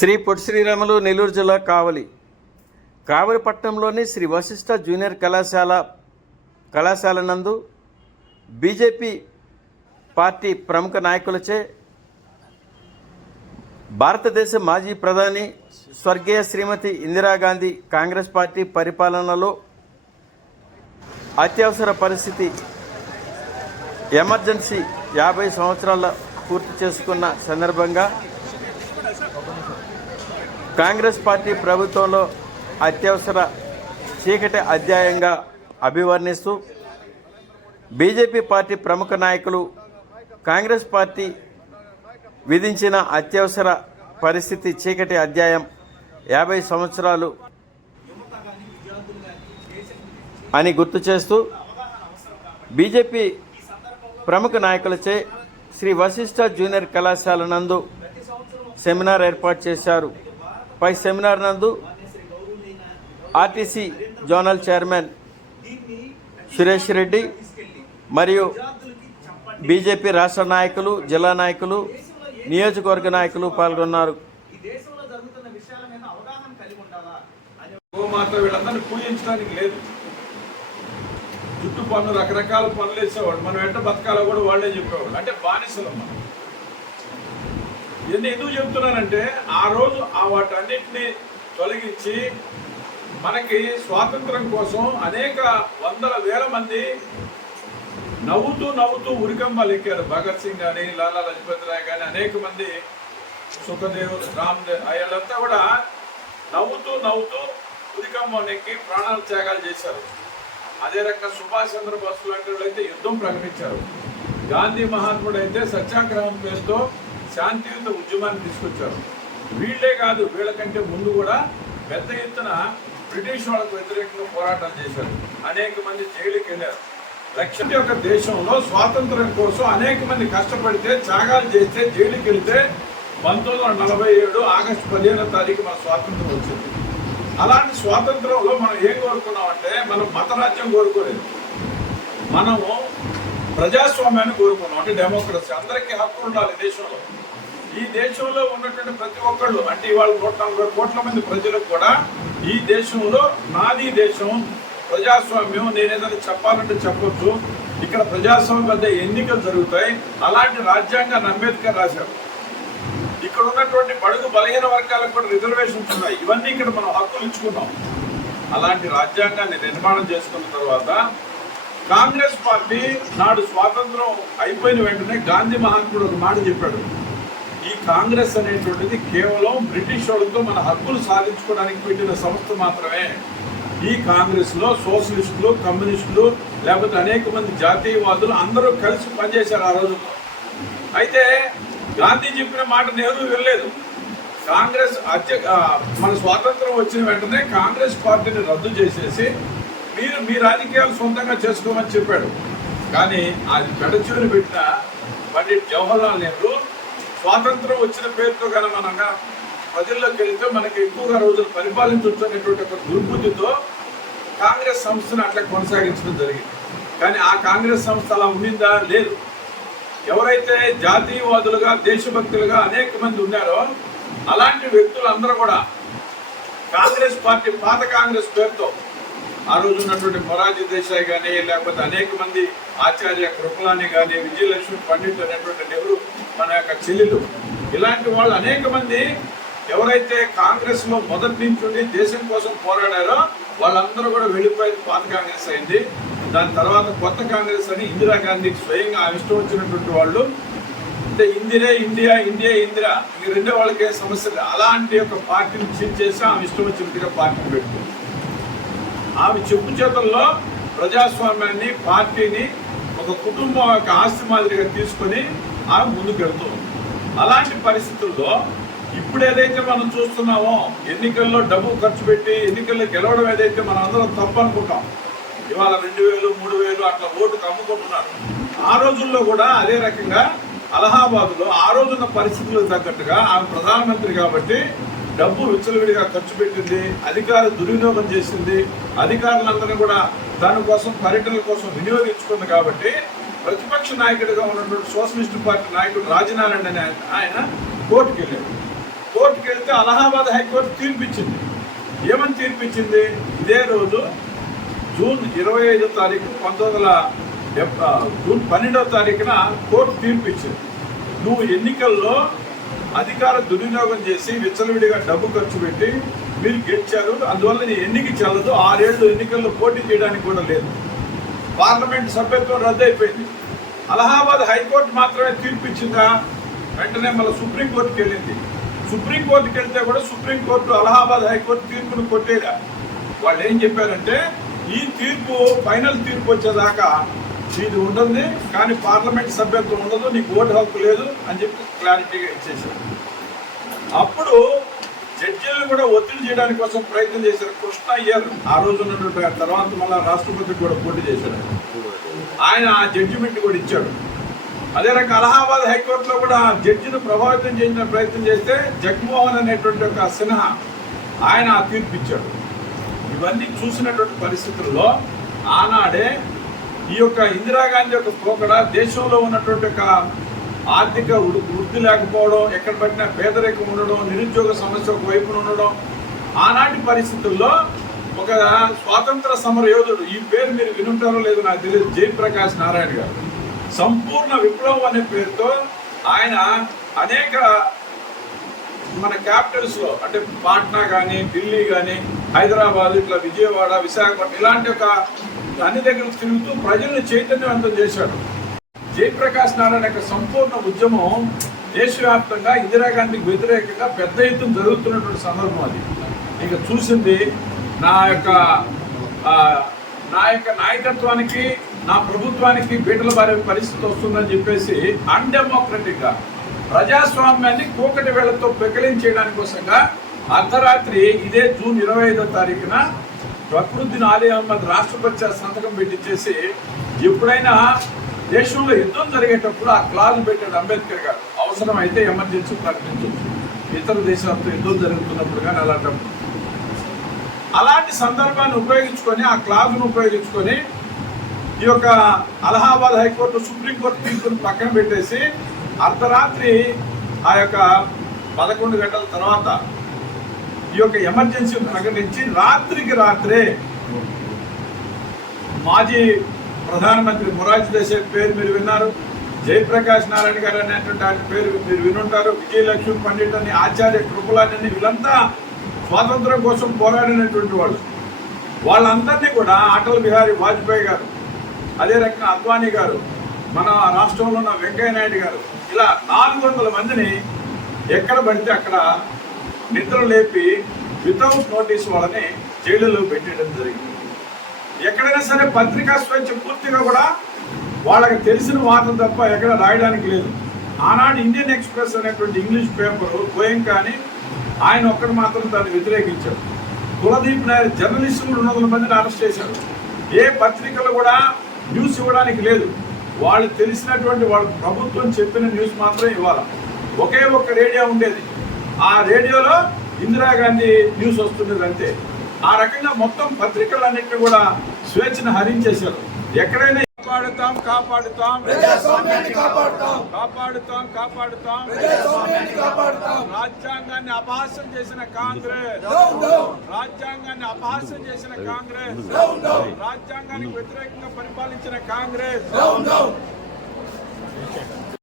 శ్రీ పొట్టి శ్రీరాములు నెల్లూరు జిల్లా కావలి. కావలి పట్టణంలోని శ్రీ వశిష్ఠ జూనియర్ కళాశాల కళాశాల నందు బీజేపీ పార్టీ ప్రముఖ నాయకులచే భారతదేశ మాజీ ప్రధాని స్వర్గీయ శ్రీమతి ఇందిరాగాంధీ కాంగ్రెస్ పార్టీ పరిపాలనలో అత్యవసర పరిస్థితి ఎమర్జెన్సీ యాభై సంవత్సరాల పూర్తి చేసుకున్న సందర్భంగా కాంగ్రెస్ పార్టీ ప్రభుత్వంలో అత్యవసర చీకటి అధ్యాయంగా అభివర్ణిస్తూ బీజేపీ పార్టీ ప్రముఖ నాయకులు కాంగ్రెస్ పార్టీ విధించిన అత్యవసర పరిస్థితి చీకటి అధ్యాయం యాభై సంవత్సరాలు అని గుర్తు చేస్తూ బీజేపీ ప్రముఖ నాయకులచే శ్రీ వశిష్ఠ జూనియర్ కళాశాల నందు సెమినార్ ఏర్పాటు చేశారు. పై సెమినార్ నందు RTC zonal chairman Suresh Reddy మరియు బీజేపీ రాష్ట్ర నాయకులు జిల్లా నాయకులు నియోజకవర్గ నాయకులు పాల్గొన్నారు. ఈ పూజించడానికి లేదు. జుట్టు పన్ను రకరకాల పనులు వేసేవాడు మనం వెంట బతకాలో కూడా వాళ్ళే చెప్పేవాళ్ళు. అంటే బానిసలు మనం ఇవన్నీ ఎందుకు చెప్తున్నానంటే ఆ రోజు ఆ వాటన్నిటిని తొలగించి మనకి స్వాతంత్రం కోసం అనేక వందల వేల మంది నవ్వుతూ నవ్వుతూ ఉరికంబాలు ఎక్కారు. భగత్ సింగ్ కానీ లాలా లజపతి రాయ్ కానీ అనేక మంది సుఖదేవ్ రామ్దేవ్ వీళ్ళంతా కూడా నవ్వుతూ నవ్వుతూ ఉరికంబం ఎక్కి ప్రాణాలు త్యాగాలు చేశారు. అదే రకంగా సుభాష్ చంద్రబోస్ లాంటి వాళ్ళు అయితే యుద్ధం ప్రకటించారు. గాంధీ మహాత్ముడు అయితే సత్యాగ్రహం పేరుతో శాంతియుత ఉద్యమాన్ని తీసుకొచ్చారు. వీళ్ళే కాదు వీళ్ళకంటే ముందు కూడా పెద్ద ఎత్తున బ్రిటిష్ వాళ్ళకు వ్యతిరేకంగా పోరాటాలు చేశారు. అనేక మంది జైలుకి వెళ్ళారు. లక్ష యొక్క దేశంలో స్వాతంత్రం కోసం అనేక మంది కష్టపడితే త్యాగాలు చేస్తే జైలుకి వెళ్తే పంతొమ్మిది వందల నలభై ఏడు ఆగస్టు పదిహేనో తారీఖు మన స్వాతంత్రం వచ్చింది. అలాంటి స్వాతంత్రంలో మనం ఏం కోరుకున్నామంటే మనం మతరాజ్యం కోరుకోలేదు. మనము ప్రజాస్వామ్యాన్ని కోరుకున్నాం. అంటే డెమోక్రసీ అందరికీ హక్కు ఉండాలి దేశంలో. ఈ దేశంలో ఉన్నటువంటి ప్రతి ఒక్కళ్ళు అంటే ఇవాళ నూట నలభై కోట్ల మంది ప్రజలకు కూడా ఈ దేశంలో నాది దేశం ప్రజాస్వామ్యం నేను ఏదైనా చెప్పాలంటే చెప్పొచ్చు. ఇక్కడ ప్రజాస్వామ్య ఎన్నికలు జరుగుతాయి. అలాంటి రాజ్యాంగాన్ని అంబేద్కర్ రాశారు ఇక్కడ ఉన్నటువంటి బడుగు బలహీన వర్గాలకు కూడా రిజర్వేషన్స్ ఉన్నాయి. ఇవన్నీ ఇక్కడ మనం హక్కులు ఇచ్చుకున్నాం. అలాంటి రాజ్యాంగాన్ని నిర్మాణం చేసుకున్న తర్వాత కాంగ్రెస్ పార్టీ నాడు స్వాతంత్రం అయిపోయిన వెంటనే గాంధీ మహాత్ముడు ఒక మాట చెప్పాడు. ఈ కాంగ్రెస్ అనేటువంటిది కేవలం బ్రిటిష్ వాళ్ళతో మన హక్కులు సాధించుకోవడానికి పెట్టిన సంస్థ మాత్రమే. ఈ కాంగ్రెస్లో సోషలిస్టులు కమ్యూనిస్టులు లేకపోతే అనేక మంది జాతీయవాదులు అందరూ కలిసి పనిచేశారు ఆ రోజు అయితే గాంధీ చెప్పిన మాట నెహ్రూ వినలేదు. కాంగ్రెస్ అధ్య మన స్వాతంత్రం వచ్చిన వెంటనే కాంగ్రెస్ పార్టీని రద్దు చేసేసి మీరు మీ రాజకీయాలు సొంతంగా చేసుకోమని చెప్పాడు. కానీ అది పెడచెవిని పెట్టిన పండిట్ జవహర్లాల్ నెహ్రూ స్వాతంత్రం వచ్చిన పేరుతో కానీ మనగా ప్రజల్లోకి వెళితే మనకి ఎక్కువగా రోజులు పరిపాలించవచ్చు అనేటువంటి ఒక దుర్బుద్ధితో కాంగ్రెస్ సంస్థను అట్లా కొనసాగించడం జరిగింది. కానీ ఆ కాంగ్రెస్ సంస్థ అలా ఉండిందా? లేదు. ఎవరైతే జాతీయవాదులుగా దేశభక్తులుగా అనేక మంది ఉన్నారో అలాంటి వ్యక్తులందరూ కూడా కాంగ్రెస్ పార్టీ పాత కాంగ్రెస్ పేరుతో ఆ రోజు ఉన్నటువంటి మొరార్జీ దేశాయ్ కానీ లేకపోతే అనేక మంది ఆచార్య కృపలాని కానీ విజయలక్ష్మి పండిట్ అనేటువంటి నెహ్రూ మన యొక్క చెల్లెలు. ఇలాంటి వాళ్ళు అనేక మంది ఎవరైతే కాంగ్రెస్లో మొదటి నుంచి ఉండి దేశం కోసం పోరాడారో వాళ్ళందరూ కూడా వెళ్ళిపోయింది పాత కాంగ్రెస్ అయింది. దాని తర్వాత కొత్త కాంగ్రెస్ అని ఇందిరాగాంధీకి స్వయంగా ఆమె ఇష్టం వచ్చినటువంటి వాళ్ళు. అంటే ఇందిరే ఇండియా ఇండియా ఇందిరా ఈ రెండో వాళ్ళకి ఏ సమస్య అలాంటి ఒక పార్టీని చీట్ చేసి ఆమె ఇష్టం వచ్చినట్టుగా పార్టీని పెట్టుకుంది. ఆమె చెప్పు చేతుల్లో ప్రజాస్వామ్యాన్ని పార్టీని ఒక కుటుంబం యొక్క ఆస్తి మాదిరిగా తీసుకొని ఆమె ముందుకు అలాంటి పరిస్థితుల్లో ఇప్పుడు ఏదైతే మనం చూస్తున్నామో ఎన్నికల్లో డబ్బు ఖర్చు పెట్టి ఎన్నికల్లో గెలవడం ఏదైతే మనం అందరం తప్పు అనుకుంటాం ఇవాళ రెండు వేలు మూడు వేలు అట్లా ఓటుకు అమ్ముకుంటున్నారు. ఆ రోజుల్లో కూడా అదే రకంగా అలహాబాద్లో ఆ రోజున్న పరిస్థితులకు తగ్గట్టుగా ఆమె ప్రధానమంత్రి కాబట్టి డబ్బు విచ్చలవిడిగా ఖర్చు పెట్టింది అధికార దుర్వినియోగం చేసింది అధికారులందరినీ కూడా దానికోసం పర్యటనల కోసం వినియోగించుకుంది కాబట్టి ప్రతిపక్ష నాయకుడిగా ఉన్నటువంటి సోషలిస్ట్ పార్టీ నాయకుడు రాజనారాయణ అనే ఆయన కోర్టుకు వెళ్ళాడు కోర్టుకు వెళ్తే అలహాబాద్ హైకోర్టు తీర్పిచ్చింది. ఏమని తీర్పిచ్చింది? ఇదే రోజు జూన్ ఇరవై ఐదో తారీఖు పంతొమ్మిది వందల జూన్ పన్నెండవ తారీఖున కోర్టు తీర్పిచ్చింది. నువ్వు ఎన్నికల్లో అధికార దుర్వినియోగం చేసి విచ్చలవిడిగా డబ్బు ఖర్చు పెట్టి మీరు గెలిచారు. అందువల్ల నేను ఎన్నిక చెల్లదు ఆరేళ్ళు ఎన్నికల్లో పోటీ చేయడానికి కూడా లేదు. పార్లమెంట్ సభ్యత్వం రద్దయిపోయింది. అలహాబాద్ హైకోర్టు మాత్రమే తీర్పిచ్చిందా వెంటనే మళ్ళీ సుప్రీంకోర్టుకి వెళ్ళింది. సుప్రీంకోర్టుకి వెళ్తే కూడా సుప్రీంకోర్టు అలహాబాద్ హైకోర్టు తీర్పును కొట్టేదా వాళ్ళు ఏం చెప్పారంటే ఈ తీర్పు ఫైనల్ తీర్పు వచ్చేదాకా ఇది ఉంటుంది కానీ పార్లమెంట్ సభ్యత్వం ఉండదు నీకు ఓటు హక్కు లేదు అని చెప్పి క్లారిటీగా ఇచ్చేసారు అప్పుడు జడ్జీలను కూడా ఒత్తిడి చేయడానికి కోసం ప్రయత్నం చేశారు కృష్ణ అయ్యర్. ఆ రోజు ఉన్నటువంటి తర్వాత మళ్ళీ రాష్ట్రపతికి కూడా పోటీ చేశారు. ఆయన ఆ జడ్జిమెంట్ కూడా ఇచ్చాడు. అదే రకంగా అలహాబాద్ హైకోర్టులో కూడా జడ్జిను ప్రభావితం చేసిన ప్రయత్నం చేస్తే జగన్మోహన్ అనేటువంటి ఒక సిన్హా ఆయన ఆ తీర్పు ఇచ్చాడు. ఇవన్నీ చూసినటువంటి పరిస్థితుల్లో ఆనాడే ఈ యొక్క ఇందిరాగాంధీ యొక్క పోకడ దేశంలో ఉన్నటువంటి ఒక ఆర్థిక వృద్ధి లేకపోవడం ఎక్కడ పట్టినా పేదరికం ఉండడం నిరుద్యోగ సమస్య ఒక వైపున ఉండడం ఆనాటి పరిస్థితుల్లో ఒక స్వాతంత్ర సమర యోధుడు ఈ పేరు మీరు వినుంటారో లేదో నాకు తెలియదు జయప్రకాష్ నారాయణ గారు. సంపూర్ణ విప్లవం అనే పేరుతో ఆయన అనేక మన క్యాపిటల్స్లో అంటే పాట్నా కానీ ఢిల్లీ కానీ హైదరాబాద్ ఇట్లా విజయవాడ విశాఖపట్నం ఇలాంటి ఒక అన్ని దగ్గర తిరుగుతూ ప్రజలను చైతన్యవంతం చేశాడు. జయప్రకాష్ నారాయణ యొక్క సంపూర్ణ ఉద్యమం దేశవ్యాప్తంగా ఇందిరాగాంధీకి వ్యతిరేకంగా పెద్ద ఎత్తున జరుగుతున్నటువంటి సందర్భం అది. ఇక చూసింది నా యొక్క నా యొక్క నాయకత్వానికి నా ప్రభుత్వానికి బీటల బారే పరిస్థితి వస్తుందని చెప్పేసి అన్డెమోక్రటిక్గా ప్రజాస్వామ్యాన్ని కూకటి వేళ్ళతో పెకిలించేయడానికి కోసంగా అర్ధరాత్రి ఇదే జూన్ ఇరవై ఐదో తారీఖున ప్రకృతిని ఆలీ అహ్మద్ రాష్ట్రపతి సంతకం పెట్టించేసి ఎప్పుడైనా దేశంలో యుద్ధం జరిగేటప్పుడు ఆ క్లాజ్ పెట్టాడు అంబేద్కర్ గారు. అవసరం అయితే ఎమర్జెన్సీ ప్రకటించవచ్చు ఇతర దేశాలతో యుద్ధం జరుగుతున్నప్పుడు కానీ అలాంటప్పుడు. అలాంటి సందర్భాన్ని ఉపయోగించుకొని ఆ క్లాజ్ను ఉపయోగించుకొని ఈ యొక్క అలహాబాద్ హైకోర్టు సుప్రీంకోర్టు తీర్పును పక్కన పెట్టేసి అర్ధరాత్రి ఆ యొక్క పదకొండు గంటల తర్వాత ఈ యొక్క ఎమర్జెన్సీ ప్రకటించి రాత్రికి రాత్రే మాజీ ప్రధానమంత్రి మొరార్జీ దేశాయ్ పేరు మీరు విన్నారు. జయప్రకాష్ నారాయణ గారు అనేటువంటి ఆయన పేరు మీరు వినుంటారు. విజయలక్ష్మి పండిట్ అని ఆచార్య కృపలాని వీళ్ళంతా స్వాతంత్రం కోసం పోరాడినటువంటి వాళ్ళు. వాళ్ళందరినీ కూడా అటల్ బిహారీ వాజ్పేయి గారు అదే రకంగా అద్వానీ గారు మన రాష్ట్రంలో ఉన్న వెంకయ్య నాయుడు గారు ఇలా నాలుగు వందల మందిని ఎక్కడ పడితే అక్కడ నిద్ర లేపి వితౌట్ నోటీస్ వాళ్ళని జైలులో పెట్టడం జరిగింది. ఎక్కడైనా సరే పత్రికా స్వేచ్ఛ పూర్తిగా కూడా వాళ్ళకి తెలిసిన వార్తలు తప్ప ఎక్కడ రాయడానికి లేదు. ఆనాడు ఇండియన్ ఎక్స్ప్రెస్ అనేటువంటి ఇంగ్లీష్ పేపర్ గోయంకా కానీ ఆయన ఒక్కడు మాత్రం దాన్ని వ్యతిరేకించాడు. కులదీప్ నాయర్ జర్నలిస్టులు రెండు వందల మందిని అరెస్ట్ చేశారు ఏ పత్రికలు కూడా న్యూస్ ఇవ్వడానికి లేదు. వాళ్ళు తెలిసినటువంటి వాళ్ళ ప్రభుత్వం చెప్పిన న్యూస్ మాత్రమే ఇవ్వాలి. ఒకే ఒక్క రేడియో ఉండేది. ఆ రేడియోలో ఇందిరాగాంధీ న్యూస్ వస్తున్నది అంతే. ఆ రకంగా మొత్తం పత్రికలన్నింటినీ కూడా స్వేచ్ఛను హరించేశారు. ఎక్కడైనా కాపాడుతాం కాపాడుతాం. కాపాడుతాం. కాపాడుతాం కాపాడుతాం. రాజ్యాంగాన్ని అపహాస్యం చేసిన కాంగ్రెస్. రాజ్యాంగాన్ని అపహాస్యం చేసిన కాంగ్రెస్. రాజ్యాంగానికి వ్యతిరేకంగా పరిపాలించిన కాంగ్రెస్.